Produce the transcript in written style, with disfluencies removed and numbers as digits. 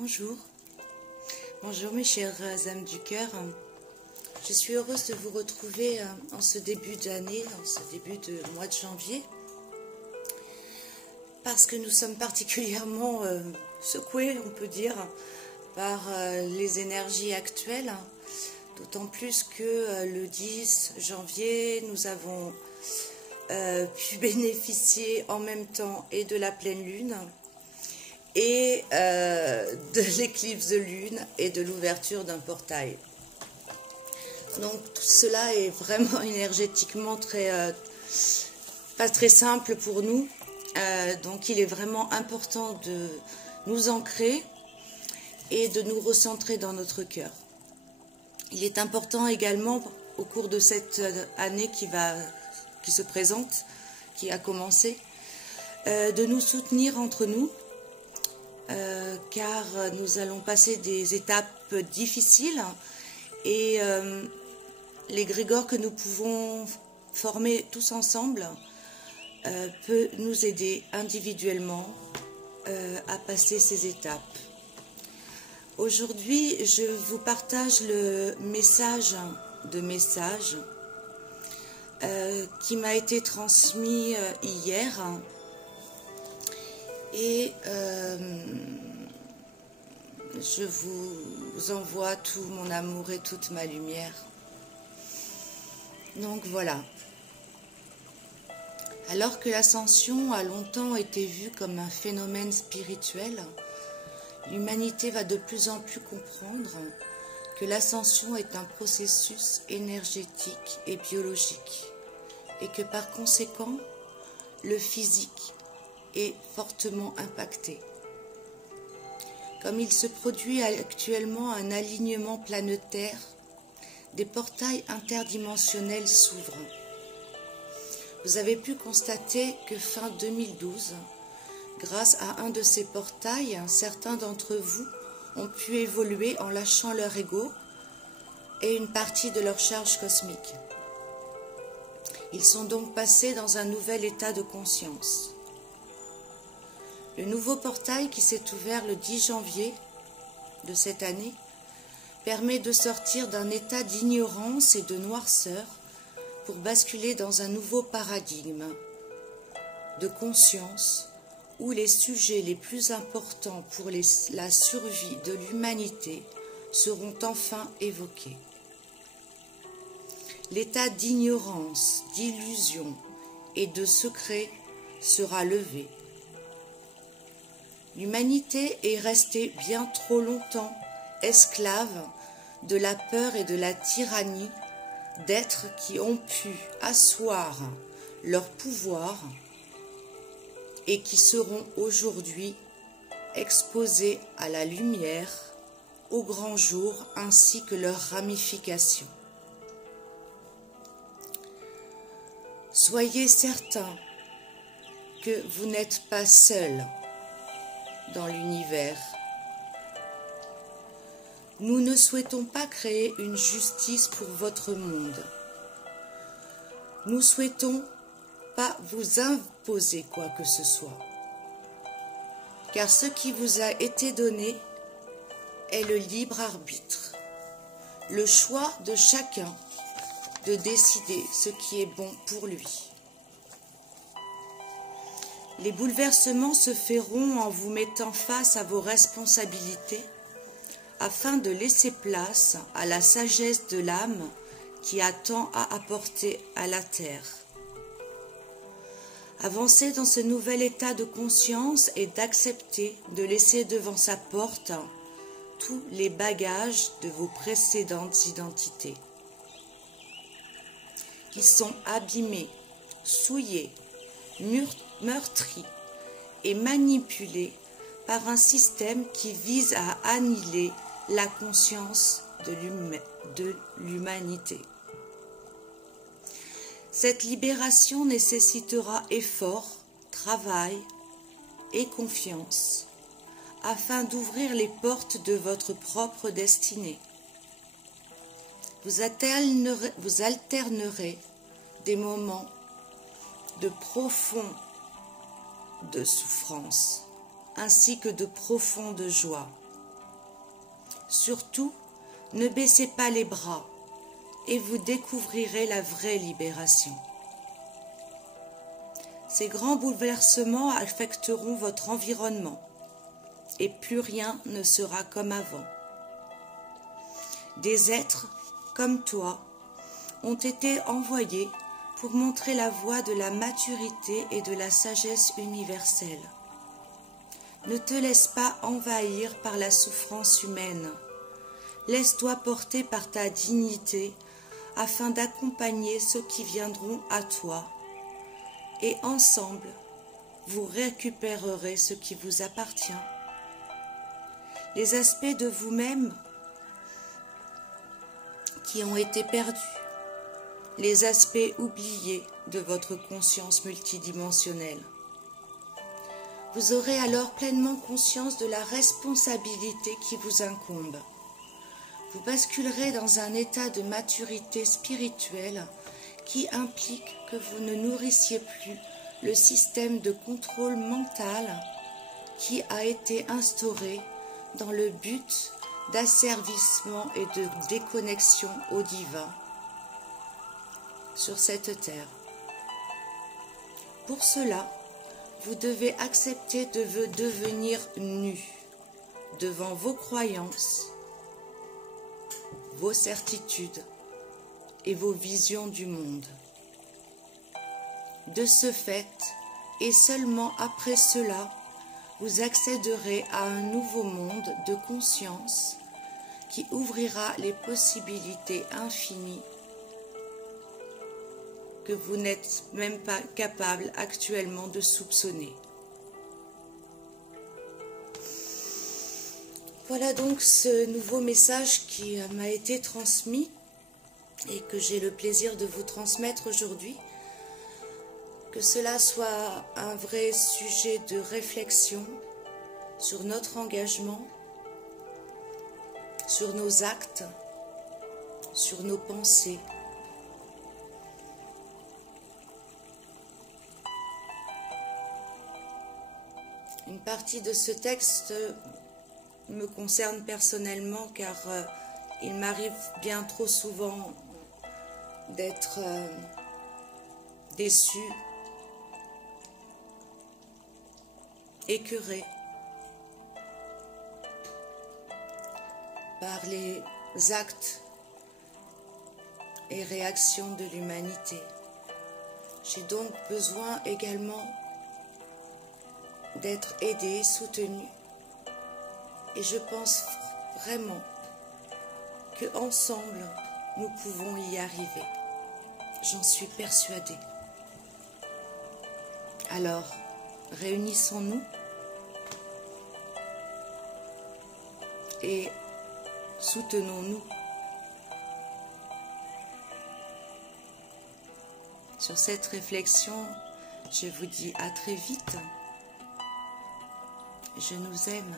Bonjour, bonjour mes chères âmes du cœur. Je suis heureuse de vous retrouver en ce début d'année, en ce début de mois de janvier, parce que nous sommes particulièrement secoués, on peut dire, par les énergies actuelles, d'autant plus que le 10 janvier, nous avons pu bénéficier en même temps et de la pleine lune, et de l'éclipse de lune et de l'ouverture d'un portail. Donc tout cela est vraiment énergétiquement pas très simple pour nous. Donc il est vraiment important de nous ancrer et de nous recentrer dans notre cœur. Il est important également au cours de cette année qui se présente, qui a commencé, de nous soutenir entre nous. Car nous allons passer des étapes difficiles et l'égrégore que nous pouvons former tous ensemble peut nous aider individuellement à passer ces étapes. Aujourd'hui, je vous partage le message qui m'a été transmis hier. Et je vous envoie tout mon amour et toute ma lumière. Donc voilà. Alors que l'ascension a longtemps été vue comme un phénomène spirituel, l'humanité va de plus en plus comprendre que l'ascension est un processus énergétique et biologique, et que par conséquent, le physique est fortement impacté. Comme il se produit actuellement un alignement planétaire, des portails interdimensionnels s'ouvrent. Vous avez pu constater que fin 2012, grâce à un de ces portails, certains d'entre vous ont pu évoluer en lâchant leur ego et une partie de leur charge cosmique. Ils sont donc passés dans un nouvel état de conscience. Le nouveau portail qui s'est ouvert le 10 janvier de cette année permet de sortir d'un état d'ignorance et de noirceur pour basculer dans un nouveau paradigme de conscience où les sujets les plus importants pour la survie de l'humanité seront enfin évoqués. L'état d'ignorance, d'illusion et de secret sera levé. L'humanité est restée bien trop longtemps esclave de la peur et de la tyrannie d'êtres qui ont pu asseoir leur pouvoir et qui seront aujourd'hui exposés à la lumière, au grand jour, ainsi que leurs ramifications. Soyez certains que vous n'êtes pas seuls dans l'univers. Nous ne souhaitons pas créer une justice pour votre monde. Nous souhaitons pas vous imposer quoi que ce soit. Car ce qui vous a été donné est le libre arbitre, le choix de chacun de décider ce qui est bon pour lui. Les bouleversements se feront en vous mettant face à vos responsabilités afin de laisser place à la sagesse de l'âme qui a tant à apporter à la terre. Avancez dans ce nouvel état de conscience et d'accepter de laisser devant sa porte tous les bagages de vos précédentes identités qui sont abîmés, souillés, meurtris et manipulés par un système qui vise à annihiler la conscience de l'humanité. Cette libération nécessitera effort, travail et confiance afin d'ouvrir les portes de votre propre destinée. Vous alternerez des moments de profonde souffrance ainsi que de profonde joie. Surtout, ne baissez pas les bras et vous découvrirez la vraie libération. Ces grands bouleversements affecteront votre environnement et plus rien ne sera comme avant. Des êtres comme toi ont été envoyés pour montrer la voie de la maturité et de la sagesse universelle. Ne te laisse pas envahir par la souffrance humaine. Laisse-toi porter par ta dignité afin d'accompagner ceux qui viendront à toi. Et ensemble, vous récupérerez ce qui vous appartient. Les aspects de vous-même qui ont été perdus, les aspects oubliés de votre conscience multidimensionnelle. Vous aurez alors pleinement conscience de la responsabilité qui vous incombe. Vous basculerez dans un état de maturité spirituelle qui implique que vous ne nourrissiez plus le système de contrôle mental qui a été instauré dans le but d'asservissement et de déconnexion au divin sur cette terre. Pour cela, vous devez accepter de devenir nu devant vos croyances, vos certitudes et vos visions du monde. De ce fait, et seulement après cela, vous accéderez à un nouveau monde de conscience qui ouvrira les possibilités infinies que vous n'êtes même pas capable actuellement de soupçonner. Voilà donc ce nouveau message qui m'a été transmis et que j'ai le plaisir de vous transmettre aujourd'hui. Que cela soit un vrai sujet de réflexion sur notre engagement, sur nos actes, sur nos pensées. Une partie de ce texte me concerne personnellement car il m'arrive bien trop souvent d'être déçu, écœuré par les actes et réactions de l'humanité. J'ai donc besoin également d'être aidé, soutenu. Et je pense vraiment qu'ensemble, nous pouvons y arriver. J'en suis persuadée. Alors, réunissons-nous et soutenons-nous sur cette réflexion. Je vous dis à très vite. Je nous aime.